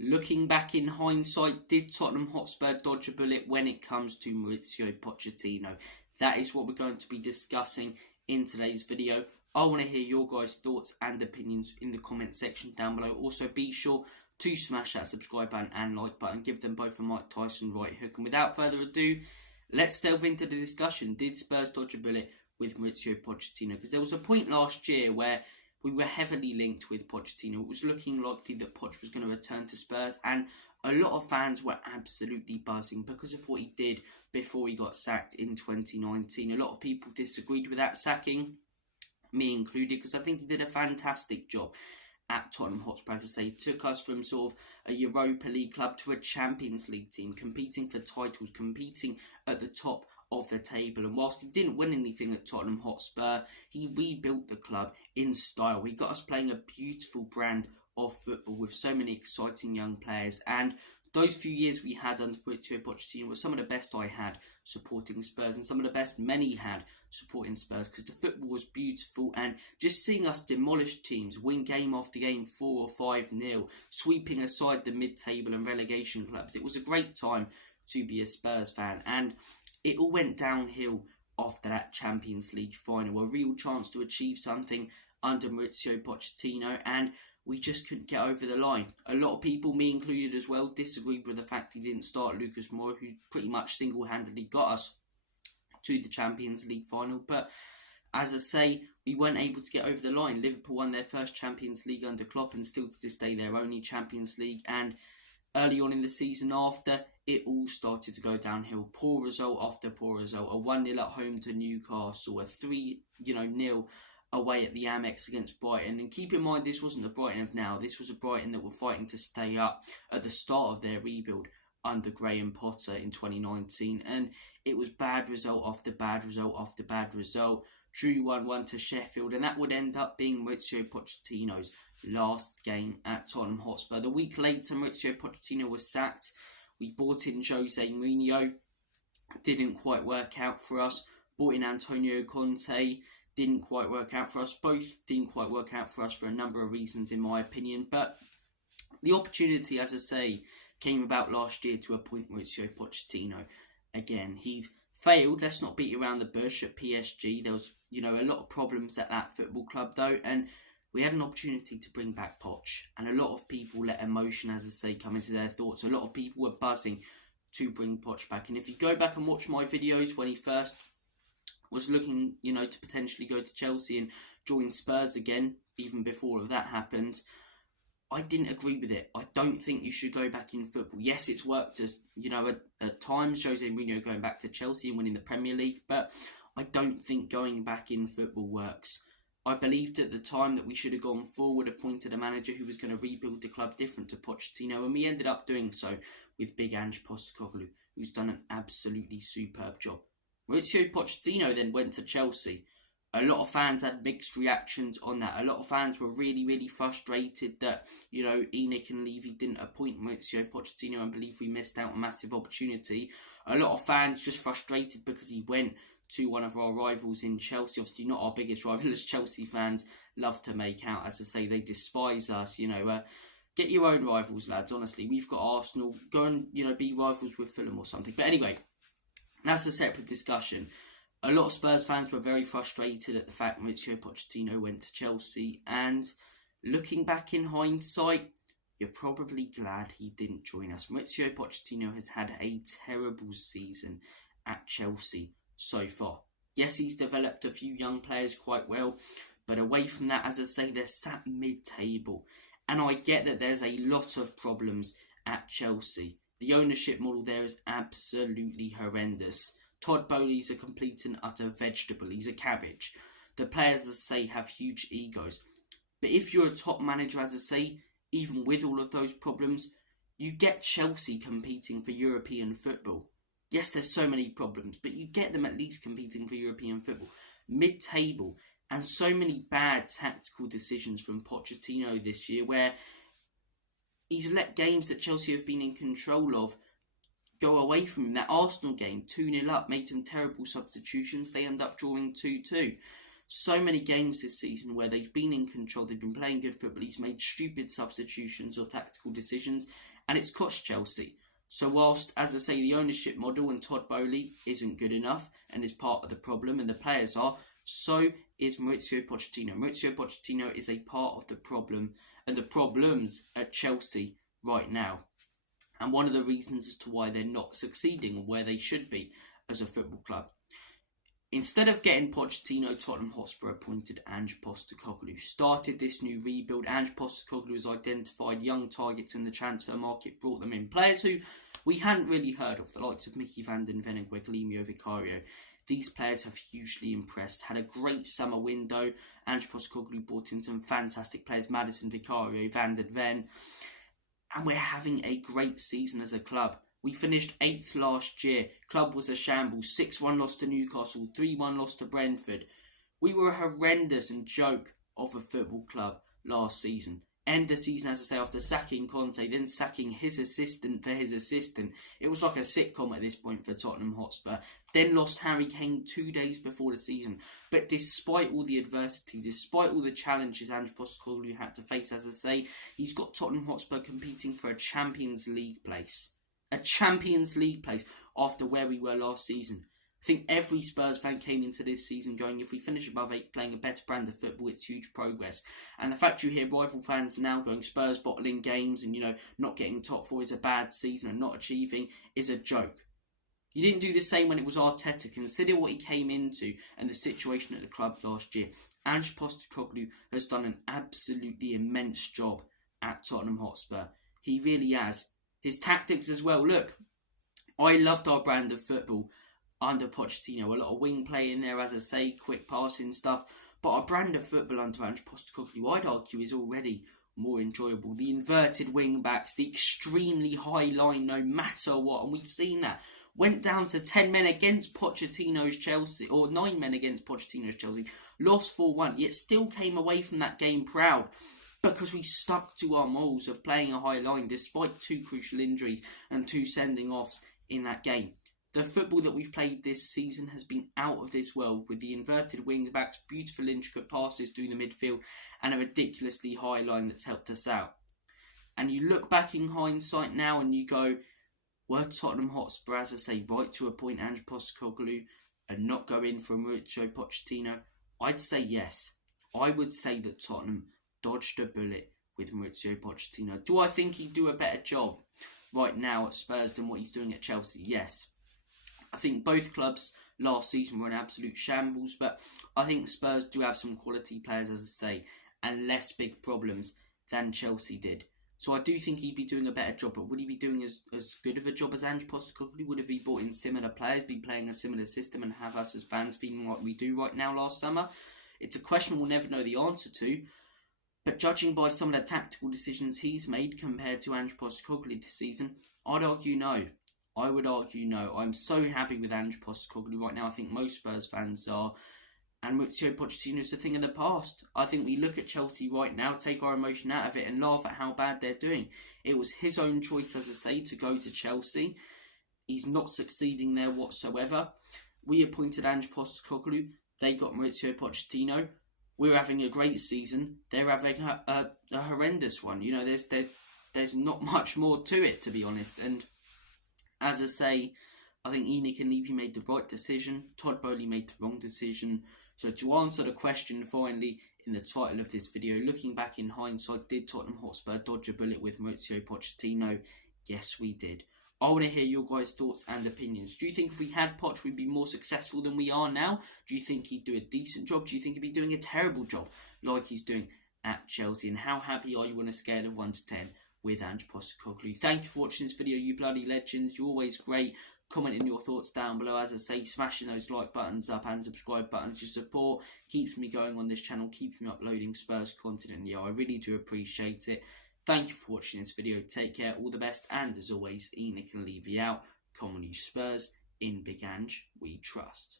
Looking back in hindsight, did Tottenham Hotspur dodge a bullet when it comes to Mauricio Pochettino? That is what we're going to be discussing in today's video. I want to hear your guys' thoughts and opinions in the comment section down below. Also, be sure to smash that subscribe button and like button. Give them both a Mike Tyson right hook. And without further ado, let's delve into the discussion. Did Spurs dodge a bullet with Mauricio Pochettino? Because there was a point last year where we were heavily linked with Pochettino. It was looking likely that Poch was going to return to Spurs, and a lot of fans were absolutely buzzing because of what he did before he got sacked in 2019. A lot of people disagreed with that sacking, me included, because I think he did a fantastic job at Tottenham Hotspur. As I say, took us from sort of a Europa League club to a Champions League team, competing for titles, competing at the top of the table. And whilst he didn't win anything at Tottenham Hotspur, he rebuilt the club in style. He got us playing a beautiful brand of football with so many exciting young players, and those few years we had under Mauricio Pochettino were some of the best I had supporting Spurs, and some of the best many had supporting Spurs, because the football was beautiful. And just seeing us demolish teams, win game after game 4 or 5-0, sweeping aside the mid-table and relegation clubs, it was a great time to be a Spurs fan. And it all went downhill after that Champions League final, a real chance to achieve something under Mauricio Pochettino, and we just couldn't get over the line. A lot of people, me included as well, disagreed with the fact he didn't start Lucas Moura, who pretty much single-handedly got us to the Champions League final. But as I say, we weren't able to get over the line. Liverpool won their first Champions League under Klopp, and still to this day their only Champions League. And early on in the season after, it all started to go downhill. Poor result after poor result. A 1-0 at home to Newcastle, a 3-0 away at the Amex against Brighton. And keep in mind, this wasn't the Brighton of now. This was a Brighton that were fighting to stay up at the start of their rebuild under Graham Potter in 2019. And it was bad result after bad result after bad result. Drew 1-1 to Sheffield, and that would end up being Mauricio Pochettino's last game at Tottenham Hotspur. The week later, Mauricio Pochettino was sacked. We bought in Jose Mourinho. Didn't quite work out for us. Bought in Antonio Conte. Didn't quite work out for us. Both didn't quite work out for us for a number of reasons, in my opinion. But the opportunity, as I say, came about last year to appoint Mauricio Pochettino. Again, he'd failed. Let's not beat around the bush at PSG. There was, a lot of problems at that football club, though, and we had an opportunity to bring back Poch. And a lot of people let emotion, as I say, come into their thoughts. A lot of people were buzzing to bring Poch back. And if you go back and watch my videos when he first was looking, to potentially go to Chelsea and join Spurs again, even before all of that happened, I didn't agree with it. I don't think you should go back in football. Yes, it's worked as, at times, Jose Mourinho going back to Chelsea and winning the Premier League, but I don't think going back in football works. I believed at the time that we should have gone forward, appointed a manager who was going to rebuild the club different to Pochettino, and we ended up doing so with big Ange Postecoglou, who's done an absolutely superb job. Mauricio Pochettino then went to Chelsea. A lot of fans had mixed reactions on that. A lot of fans were really, really frustrated that, ENIC and Levy didn't appoint Mauricio Pochettino and believe we missed out on a massive opportunity. A lot of fans just frustrated because he went to one of our rivals in Chelsea. Obviously not our biggest rival, as Chelsea fans love to make out. As I say, they despise us, Get your own rivals, lads, honestly. We've got Arsenal. Go and, be rivals with Fulham or something. But anyway, that's a separate discussion. A lot of Spurs fans were very frustrated at the fact Mauricio Pochettino went to Chelsea, and looking back in hindsight, you're probably glad he didn't join us. Mauricio Pochettino has had a terrible season at Chelsea so far. Yes, he's developed a few young players quite well, but away from that, as I say, they're sat mid-table. And I get that there's a lot of problems at Chelsea. The ownership model there is absolutely horrendous. Todd Bowley's a complete and utter vegetable. He's a cabbage. The players, as I say, have huge egos. But if you're a top manager, as I say, even with all of those problems, you get Chelsea competing for European football. Yes, there's so many problems, but you get them at least competing for European football. Mid-table, and so many bad tactical decisions from Pochettino this year, where he's let games that Chelsea have been in control of go away from him. That Arsenal game, 2-0 up, made some terrible substitutions. They end up drawing 2-2. so many games this season where they've been in control, they've been playing good football, he's made stupid substitutions or tactical decisions, and it's cost Chelsea. So whilst, as I say, the ownership model and Todd Boehly isn't good enough and is part of the problem, and the players are, so is Mauricio Pochettino. Mauricio Pochettino is a part of the problem and the problems at Chelsea right now. And one of the reasons as to why they're not succeeding where they should be as a football club. Instead of getting Pochettino, Tottenham Hotspur appointed Ange Postecoglou. Started this new rebuild. Ange Postecoglou has identified young targets in the transfer market, brought them in. Players who we hadn't really heard of, the likes of Mickey van den Ven and Guillermo Vicario. These players have hugely impressed. Had a great summer window. Ange Postecoglou brought in some fantastic players. Maddison, Vicario, van den Ven. And we're having a great season as a club. We finished 8th last year. Club was a shambles. 6-1 loss to Newcastle. 3-1 loss to Brentford. We were a horrendous and joke of a football club last season. End the season, as I say, after sacking Conte, then sacking his assistant for his assistant. It was like a sitcom at this point for Tottenham Hotspur. Then lost Harry Kane 2 days before the season. But despite all the adversity, despite all the challenges Ange Postecoglou had to face, as I say, he's got Tottenham Hotspur competing for a Champions League place. A Champions League place after where we were last season. I think every Spurs fan came into this season going, if we finish above 8 playing a better brand of football, it's huge progress. And the fact you hear rival fans now going Spurs bottling games and, not getting top 4 is a bad season and not achieving is a joke. You didn't do the same when it was Arteta. Consider what he came into and the situation at the club last year. Ange Postecoglou has done an absolutely immense job at Tottenham Hotspur. He really has. His tactics as well. Look, I loved our brand of football under Pochettino. A lot of wing play in there, as I say, quick passing stuff. But our brand of football under Ange Postecoglou, I'd argue, is already more enjoyable. The inverted wing backs, the extremely high line, no matter what. And we've seen that. Went down to 10 men against Pochettino's Chelsea, or 9 men against Pochettino's Chelsea. Lost 4-1, yet still came away from that game proud. Because we stuck to our morals of playing a high line despite 2 crucial injuries and 2 sending offs in that game. The football that we've played this season has been out of this world, with the inverted wing backs, beautiful intricate passes through the midfield, and a ridiculously high line that's helped us out. And you look back in hindsight now and you go, were Tottenham Hotspur, as I say, right to appoint Ange Postecoglou and not go in for Mauricio Pochettino? I'd say yes. I would say that Tottenham dodged a bullet with Mauricio Pochettino. Do I think he'd do a better job right now at Spurs than what he's doing at Chelsea? Yes. I think both clubs last season were in absolute shambles, but I think Spurs do have some quality players, as I say, and less big problems than Chelsea did. So I do think he'd be doing a better job, but would he be doing as good of a job as Ange Postecoglou? Would have he brought in similar players, be playing a similar system, and have us as fans feeling like we do right now last summer? It's a question we'll never know the answer to. But judging by some of the tactical decisions he's made compared to Ange Postecoglou this season, I'd argue no. I would argue no. I'm so happy with Ange Postecoglou right now. I think most Spurs fans are. And Mauricio Pochettino is a thing of the past. I think we look at Chelsea right now, take our emotion out of it and laugh at how bad they're doing. It was his own choice, as I say, to go to Chelsea. He's not succeeding there whatsoever. We appointed Ange Postecoglou. They got Mauricio Pochettino. We're having a great season. They're having a horrendous one. There's not much more to it, to be honest. And as I say, I think Enoch and Levy made the right decision. Todd Boehly made the wrong decision. So to answer the question finally in the title of this video, looking back in hindsight, did Tottenham Hotspur dodge a bullet with Mauricio Pochettino? Yes, we did. I want to hear your guys' thoughts and opinions. Do you think if we had Poch, we'd be more successful than we are now? Do you think he'd do a decent job? Do you think he'd be doing a terrible job like he's doing at Chelsea? And how happy are you on a scale of 1 to 10 with Ange Postecoglou? Thank you for watching this video, you bloody legends. You're always great. Commenting your thoughts down below. As I say, smashing those like buttons up and subscribe buttons. Your support keeps me going on this channel, keeps me uploading Spurs content, and yeah, I really do appreciate it. Thank you for watching this video. Take care, all the best, and as always, Enoch and Levy out. Come on, you Spurs. In Big Ange, we trust.